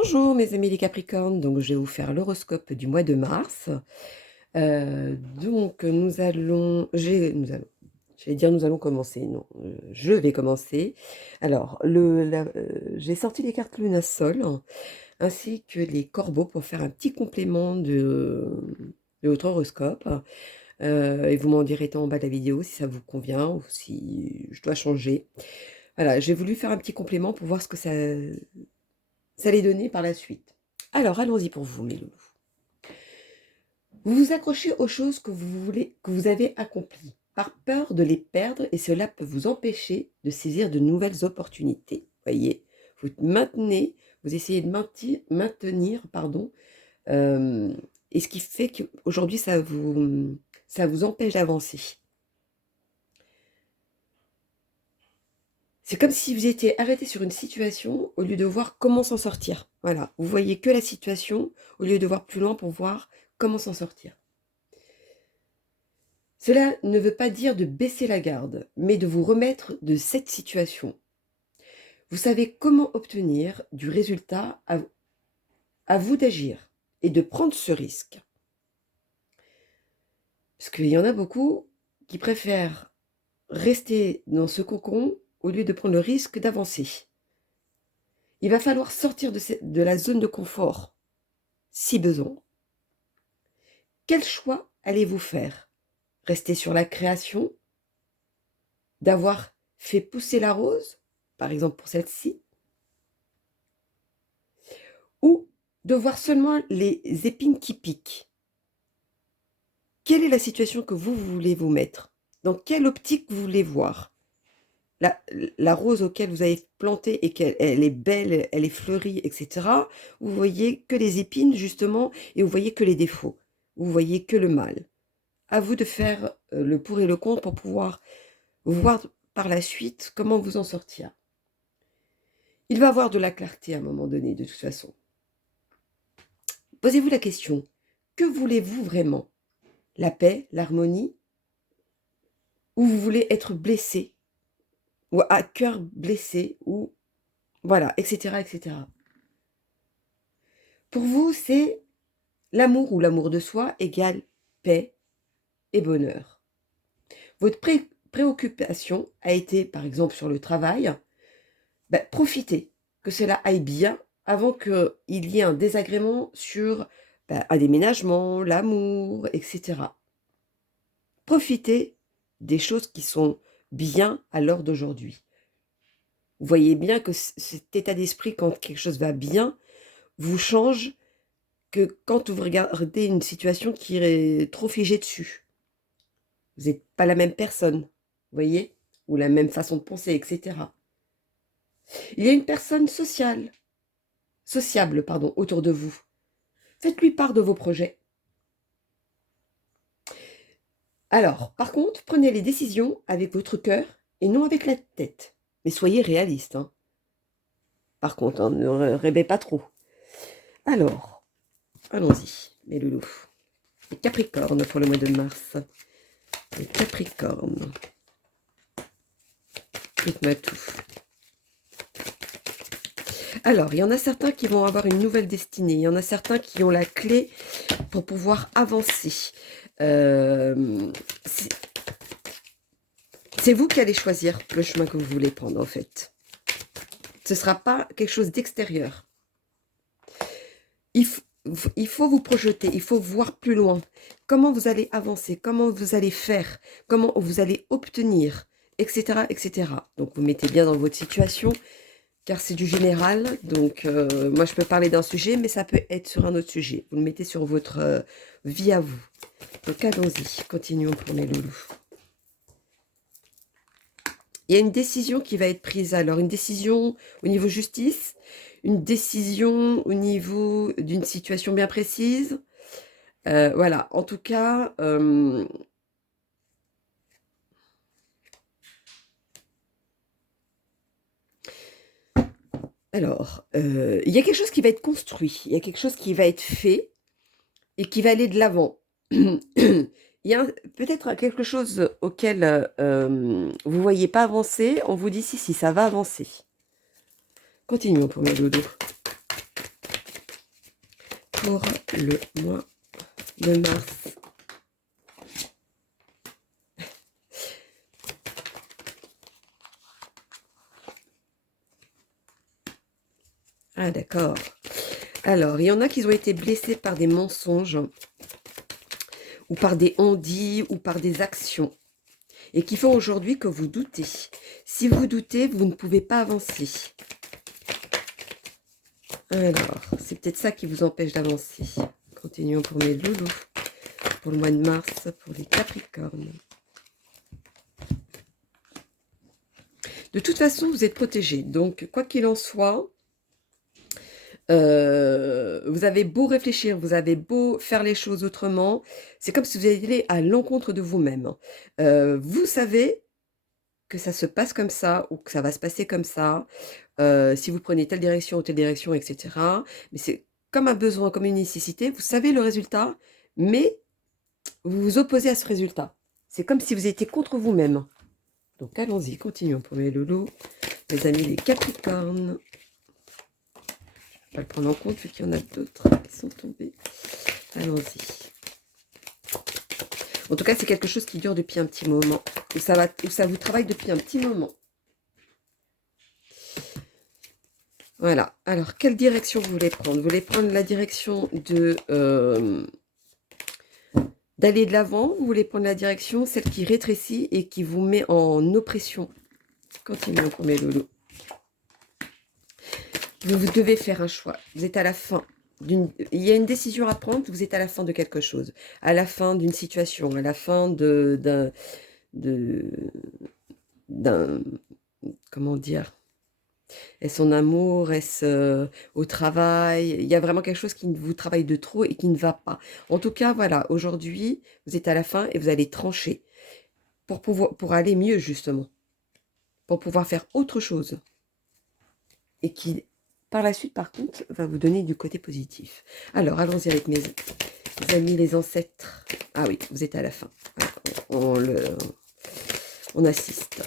Bonjour mes amis les Capricornes, donc je vais vous faire l'horoscope du mois de mars. Donc nous allons commencer, non, je vais commencer. Alors, j'ai sorti les cartes Lunasol, ainsi que les corbeaux pour faire un petit complément de votre horoscope. Et vous m'en direz en bas de la vidéo si ça vous convient ou si je dois changer. Voilà, j'ai voulu faire un petit complément pour voir ce que ça allait donner par la suite. Alors, allons-y pour vous, mes loulous. Vous vous accrochez aux choses que vous avez accomplies, par peur de les perdre, et cela peut vous empêcher de saisir de nouvelles opportunités. Voyez, vous essayez de maintenir, pardon, euh, et ce qui fait qu'aujourd'hui, ça vous empêche d'avancer. C'est comme si vous étiez arrêté sur une situation au lieu de voir comment s'en sortir. Voilà, vous voyez que la situation au lieu de voir plus loin pour voir comment s'en sortir. Cela ne veut pas dire de baisser la garde, mais de vous remettre de cette situation. Vous savez comment obtenir du résultat, à vous d'agir et de prendre ce risque. Parce qu'il y en a beaucoup qui préfèrent rester dans ce cocon au lieu de prendre le risque d'avancer. Il va falloir sortir de la zone de confort, si besoin. Quel choix allez-vous faire? Rester sur la création, d'avoir fait pousser la rose, par exemple pour celle-ci, ou de voir seulement les épines qui piquent? Quelle est la situation que vous voulez vous mettre? Dans quelle optique vous voulez voir? La rose auquel vous avez planté et qu'elle est belle, elle est fleurie, etc. Vous voyez que les épines, justement, et vous voyez que les défauts. Vous voyez que le mal. À vous de faire le pour et le contre pour pouvoir voir par la suite comment vous en sortir. Il va y avoir de la clarté à un moment donné, de toute façon. Posez-vous la question, que voulez-vous vraiment? La paix, l'harmonie? Ou vous voulez être blessé? Ou à cœur blessé? Ou voilà, etc., etc. Pour vous, c'est l'amour ou l'amour de soi égale paix et bonheur. Votre préoccupation a été, par exemple, sur le travail, profitez que cela aille bien avant qu'il y ait un désagrément sur un déménagement, l'amour, etc. Profitez des choses qui sont bien à l'heure d'aujourd'hui. Vous voyez bien que cet état d'esprit, quand quelque chose va bien, vous change que quand vous regardez une situation qui est trop figée dessus. Vous n'êtes pas la même personne, vous voyez, ou la même façon de penser, etc. Il y a une personne sociable, pardon, autour de vous. Faites-lui part de vos projets. Alors, par contre, prenez les décisions avec votre cœur et non avec la tête. Mais soyez réaliste, hein. Par contre, hein, ne rêvez pas trop. Alors, allons-y, mes loulous. Les Capricornes pour le mois de mars. Les Capricornes. Dites-moi tout. Alors, il y en a certains qui vont avoir une nouvelle destinée. Il y en a certains qui ont la clé pour pouvoir avancer. C'est vous qui allez choisir le chemin que vous voulez prendre, en fait. Ce ne sera pas quelque chose d'extérieur. Il faut vous projeter, il faut voir plus loin. Comment vous allez avancer, comment vous allez faire, comment vous allez obtenir, etc., etc. Donc, vous mettez bien dans votre situation, car c'est du général. Donc, moi, je peux parler d'un sujet, mais ça peut être sur un autre sujet. Vous le mettez sur votre vie à vous. Donc, allons-y, continuons pour mes loulous. Il y a une décision qui va être prise. Alors, une décision au niveau justice, une décision au niveau d'une situation bien précise. Voilà, en tout cas, alors, il y a quelque chose qui va être construit, il y a quelque chose qui va être fait et qui va aller de l'avant. Il y a peut-être quelque chose auquel vous ne voyez pas avancer, on vous dit si, ça va avancer. Continuons pour mes dodos. pour le mois de mars. Ah d'accord. Alors, il y en a qui ont été blessés par des mensonges, ou par des on-dit, ou par des actions, et qui font aujourd'hui que vous doutez. Si vous doutez, vous ne pouvez pas avancer. Alors, c'est peut-être ça qui vous empêche d'avancer. Continuons pour mes loulous, pour le mois de mars, pour les Capricornes. De toute façon, vous êtes protégés. Donc, quoi qu'il en soit, vous avez beau réfléchir, vous avez beau faire les choses autrement, c'est comme si vous alliez à l'encontre de vous-même. Vous savez que ça se passe comme ça ou que ça va se passer comme ça, si vous prenez telle direction ou telle direction, etc. Mais c'est comme un besoin, comme une nécessité. Vous savez le résultat, mais vous vous opposez à ce résultat. C'est comme si vous étiez contre vous-même. Donc allons-y, continuons pour mes loulous, mes amis les Capricornes. Je vais le prendre en compte vu qu'il y en a d'autres qui sont tombés. Allons-y. En tout cas, c'est quelque chose qui dure depuis un petit moment. Où ça vous travaille depuis un petit moment. Voilà. Alors, quelle direction vous voulez prendre? Vous voulez prendre la direction de d'aller de l'avant? Vous voulez prendre la direction, celle qui rétrécit et qui vous met en oppression? Continuons pour mes loulous. Vous devez faire un choix. Vous êtes à la fin. Il y a une décision à prendre, vous êtes à la fin de quelque chose. À la fin d'une situation, à la fin d'un... Comment dire? Est-ce en amour? Est-ce au travail? Il y a vraiment quelque chose qui vous travaille de trop et qui ne va pas. En tout cas, voilà, aujourd'hui, vous êtes à la fin et vous allez trancher pour aller mieux, justement. Pour pouvoir faire autre chose. Et qui, par la suite, par contre, va vous donner du côté positif. Alors, allons-y avec mes amis, les ancêtres. Ah oui, vous êtes à la fin. On assiste.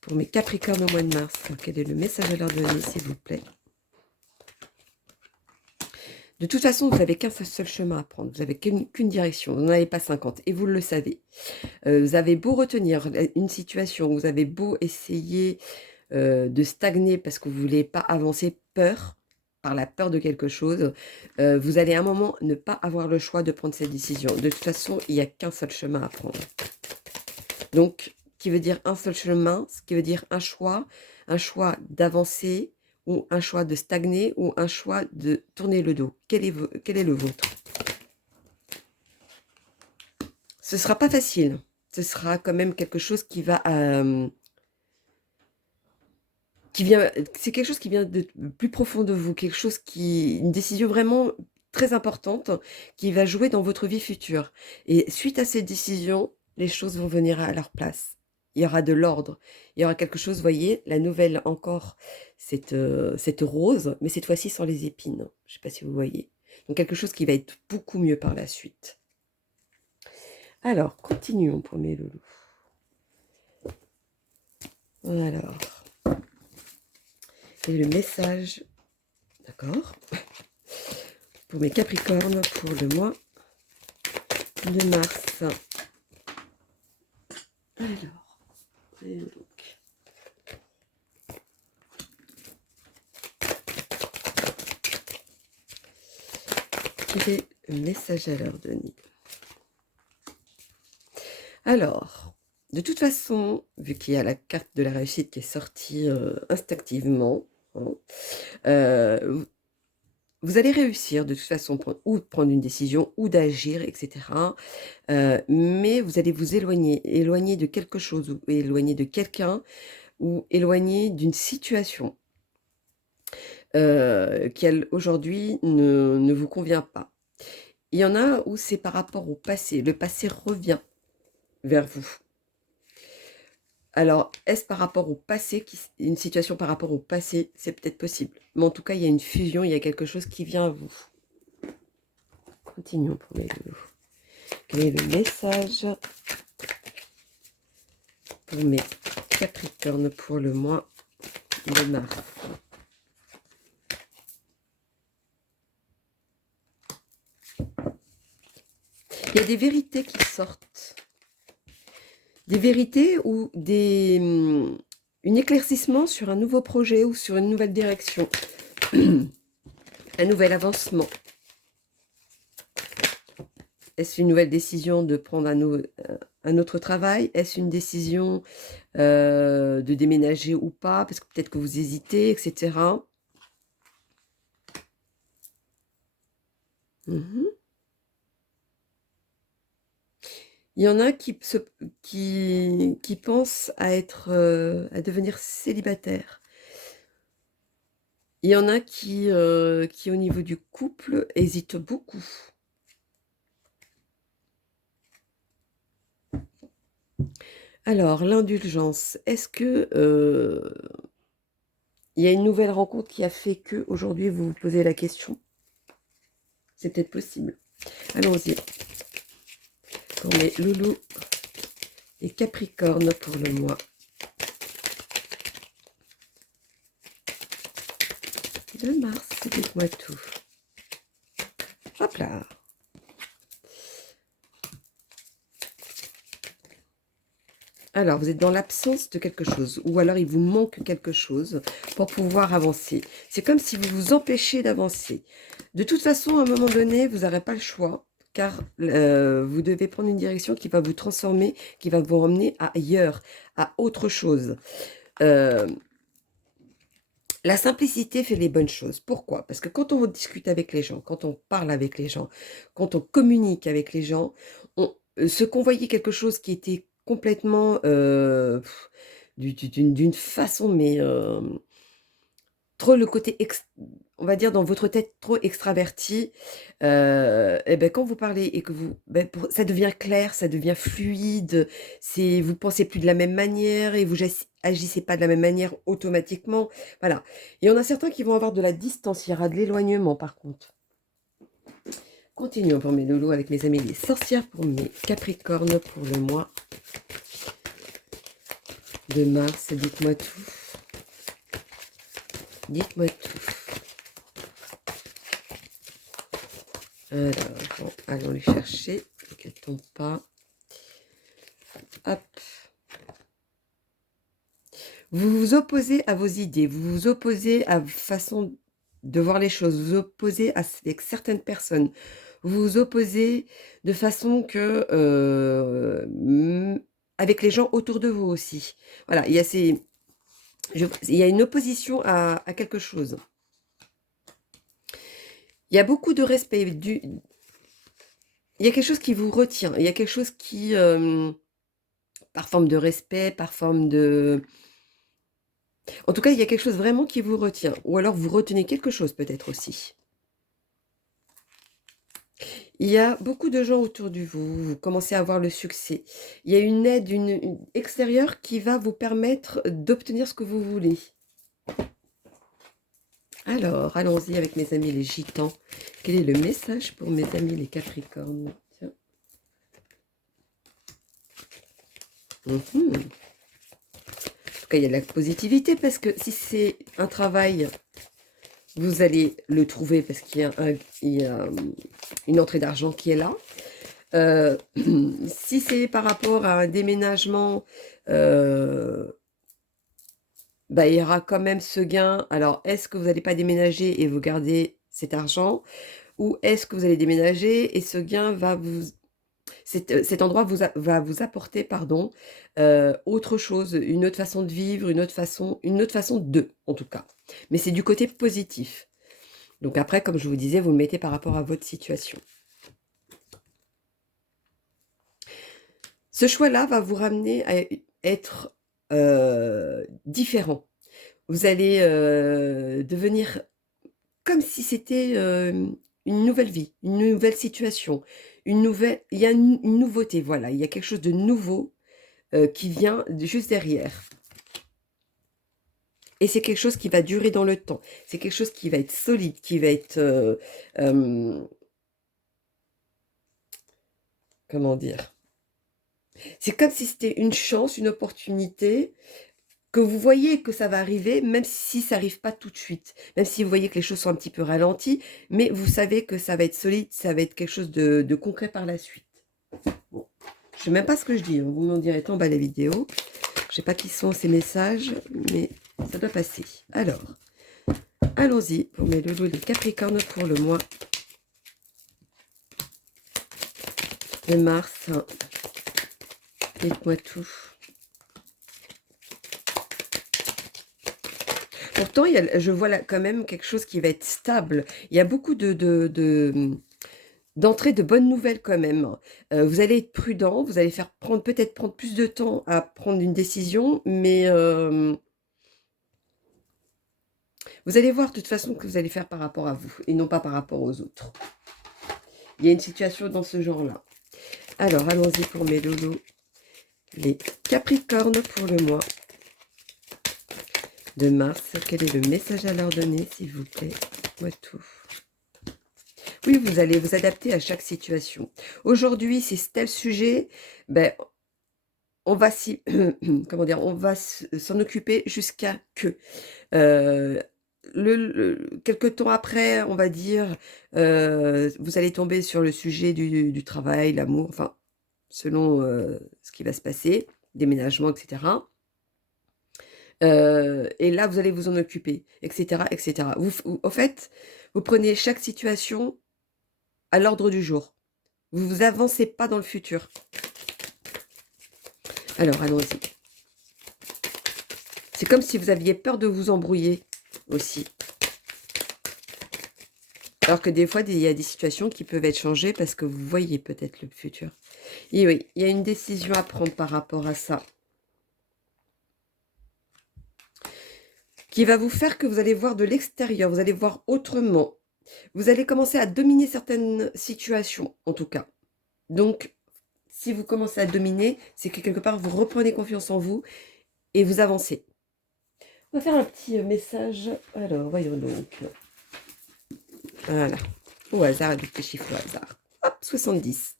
Pour mes Capricornes au mois de mars, quel est le message à leur donner, s'il vous plaît? De toute façon, vous n'avez qu'un seul chemin à prendre. Vous n'avez qu'une direction. Vous n'en avez pas 50. Et vous le savez. Vous avez beau retenir une situation, vous avez beau essayer de stagner parce que vous ne voulez pas avancer par la peur de quelque chose, vous allez à un moment ne pas avoir le choix de prendre cette décision. De toute façon, il n'y a qu'un seul chemin à prendre. Donc, qui veut dire un seul chemin, ce qui veut dire un choix d'avancer ou un choix de stagner ou un choix de tourner le dos. Quel est le vôtre? Ce ne sera pas facile. Ce sera quand même quelque chose qui va... c'est quelque chose qui vient de plus profond de vous, une décision vraiment très importante qui va jouer dans votre vie future. Et suite à cette décision, les choses vont venir à leur place. Il y aura de l'ordre. Il y aura quelque chose, vous voyez, la nouvelle encore, cette rose, mais cette fois-ci sans les épines. Je ne sais pas si vous voyez. Donc quelque chose qui va être beaucoup mieux par la suite. Alors, continuons pour mes loulous. Alors, et le message, d'accord, pour mes Capricornes pour le mois de mars. Alors, et donc, quel est le message à leur donner? Alors, de toute façon, vu qu'il y a la carte de la réussite qui est sortie instinctivement, hein, vous allez réussir de toute façon, ou de prendre une décision, ou d'agir, etc. Mais vous allez vous éloigner de quelque chose, ou éloigner de quelqu'un, ou éloigner d'une situation qui, aujourd'hui, ne vous convient pas. Il y en a où c'est par rapport au passé. Le passé revient vers vous. Alors, est-ce par rapport au passé, une situation par rapport au passé? C'est peut-être possible. Mais en tout cas, il y a une fusion, il y a quelque chose qui vient à vous. Continuons pour mes loulous. Quel est le message pour mes Capricornes pour le mois de mars? y a des vérités qui sortent. Des vérités ou un éclaircissement sur un nouveau projet ou sur une nouvelle direction. Un nouvel avancement. Est-ce une nouvelle décision de prendre un autre travail? Est-ce une décision de déménager ou pas? Parce que peut-être que vous hésitez, etc. Mhm. Il y en a qui pensent à devenir célibataire. Il y en a qui, au niveau du couple, hésitent beaucoup. Alors, l'indulgence, est-ce que il y a une nouvelle rencontre qui a fait que aujourd'hui vous vous posez la question? C'est peut-être possible. Allons-y. Pour mes loulous et Capricorne pour le mois de mars, dites-moi tout. Hop là. Alors, vous êtes dans l'absence de quelque chose, ou alors il vous manque quelque chose pour pouvoir avancer. C'est comme si vous vous empêchez d'avancer. De toute façon, à un moment donné, vous n'aurez pas le choix, car vous devez prendre une direction qui va vous transformer, qui va vous emmener ailleurs, à autre chose. La simplicité fait les bonnes choses. Pourquoi? Parce que quand on discute avec les gens, quand on parle avec les gens, quand on communique avec les gens, ce qu'on voyait quelque chose qui était complètement d'une façon, mais trop le côté, on va dire dans votre tête, trop extraverti, et ben, quand vous parlez et que ça devient clair, ça devient fluide, vous pensez plus de la même manière et vous agissez pas de la même manière automatiquement. Voilà. Et il y en a certains qui vont avoir de la distance, il y aura de l'éloignement par contre. Continuons pour mes loulous avec mes amis les sorcières, pour mes capricornes pour le mois de mars. Dites-moi tout. Dites-moi tout. Alors, bon, allons les chercher, qu'elles ne tombent pas. Hop. Vous vous opposez à vos idées, vous vous opposez à vos façons de voir les choses, vous vous opposez avec certaines personnes, vous vous opposez de façon que avec les gens autour de vous aussi. Voilà, il y a une opposition à quelque chose. Il y a beaucoup de respect. Il y a quelque chose qui vous retient. Il y a quelque chose qui, par forme de respect, par forme de... En tout cas, il y a quelque chose vraiment qui vous retient. Ou alors vous retenez quelque chose peut-être aussi. Il y a beaucoup de gens autour de vous. Vous commencez à avoir le succès. Il y a une aide extérieure qui va vous permettre d'obtenir ce que vous voulez. Alors, allons-y avec mes amis les gitans. Quel est le message pour mes amis les capricornes? Tiens. En tout cas, il y a de la positivité parce que si c'est un travail, vous allez le trouver parce qu'il y a une entrée d'argent qui est là. Si c'est par rapport à un déménagement, bah, il y aura quand même ce gain. Alors, est-ce que vous n'allez pas déménager et vous gardez cet argent? Ou est-ce que vous allez déménager et ce gain va vous... Cet endroit va vous apporter, pardon, autre chose, une autre façon de vivre, une autre façon de, en tout cas. Mais c'est du côté positif. Donc après, comme je vous disais, vous le mettez par rapport à votre situation. Ce choix-là va vous ramener à être différent. Vous allez devenir comme si c'était une nouvelle vie, une nouvelle situation, il y a une nouveauté, voilà, il y a quelque chose de nouveau qui vient juste derrière. Et c'est quelque chose qui va durer dans le temps. C'est quelque chose qui va être solide, qui va être... comment dire? C'est comme si c'était une chance, une opportunité, que vous voyez que ça va arriver, même si ça n'arrive pas tout de suite. Même si vous voyez que les choses sont un petit peu ralenties, mais vous savez que ça va être solide, ça va être quelque chose de concret par la suite. Bon, je sais même pas ce que je dis, hein. Vous m'en direz en bas de la vidéo. Je sais pas qui sont ces messages, mais ça doit passer. Alors, allons-y pour mes loulous des Capricornes pour le mois de mars. Dites-moi tout. Pourtant, je vois là quand même quelque chose qui va être stable. Il y a beaucoup d'entrées de bonnes nouvelles quand même. Vous allez être prudent, vous allez peut-être prendre plus de temps à prendre une décision, mais vous allez voir de toute façon que vous allez faire par rapport à vous et non pas par rapport aux autres. Il y a une situation dans ce genre-là. Alors, allons-y pour mes lolos. Les Capricornes pour le mois de mars. Quel est le message à leur donner, s'il vous plaît? Moi tout. Oui, vous allez vous adapter à chaque situation. Aujourd'hui, si c'est tel sujet, ben, on va comment dire, on va s'en occuper jusqu'à que. Quelque temps après, on va dire, vous allez tomber sur le sujet du travail, l'amour, enfin, selon ce qui va se passer, déménagement, etc. Et là, vous allez vous en occuper, etc., etc. En fait, vous prenez chaque situation à l'ordre du jour. Vous vous avancez pas dans le futur. Alors, allons-y. C'est comme si vous aviez peur de vous embrouiller aussi. Alors que des fois, il y a des situations qui peuvent être changées parce que vous voyez peut-être le futur. Et oui, il y a une décision à prendre par rapport à ça. Qui va vous faire que vous allez voir de l'extérieur, vous allez voir autrement. Vous allez commencer à dominer certaines situations, en tout cas. Donc, si vous commencez à dominer, c'est que quelque part, vous reprenez confiance en vous et vous avancez. On va faire un petit message. Alors, voyons donc. Voilà. Au hasard, des petits chiffres au hasard. Hop, 70.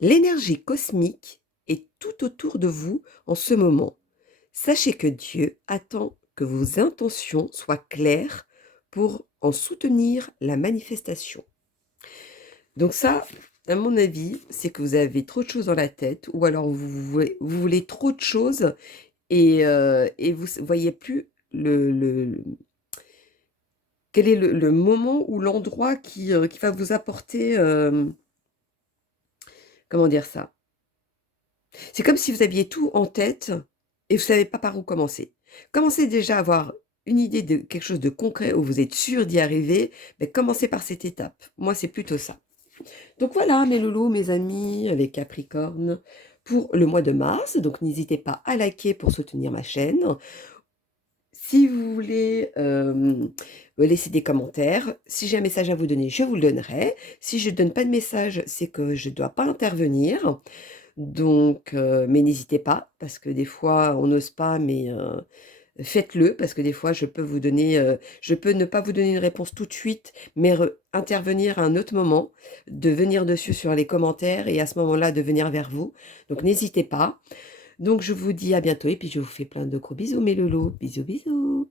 L'énergie cosmique est tout autour de vous en ce moment. Sachez que Dieu attend que vos intentions soient claires pour en soutenir la manifestation. Donc ça, à mon avis, c'est que vous avez trop de choses dans la tête, ou alors vous voulez trop de choses et vous ne voyez plus quel est le moment ou l'endroit qui va vous apporter, comment dire ça? C'est comme si vous aviez tout en tête et vous ne savez pas par où commencer. Commencez déjà à avoir une idée de quelque chose de concret où vous êtes sûr d'y arriver, mais commencez par cette étape. Moi, c'est plutôt ça. Donc voilà, mes loulous, mes amis, avec Capricorne, pour le mois de mars. Donc n'hésitez pas à liker pour soutenir ma chaîne. Si vous voulez me laisser des commentaires, si j'ai un message à vous donner, je vous le donnerai. Si je ne donne pas de message, c'est que je ne dois pas intervenir. Donc, mais n'hésitez pas, parce que des fois, on n'ose pas, mais faites-le, parce que des fois, je peux ne pas vous donner une réponse tout de suite, mais intervenir à un autre moment, de venir dessus sur les commentaires et à ce moment-là, de venir vers vous. Donc, n'hésitez pas. Donc, je vous dis à bientôt et puis je vous fais plein de gros bisous, mes loulous. Bisous, bisous.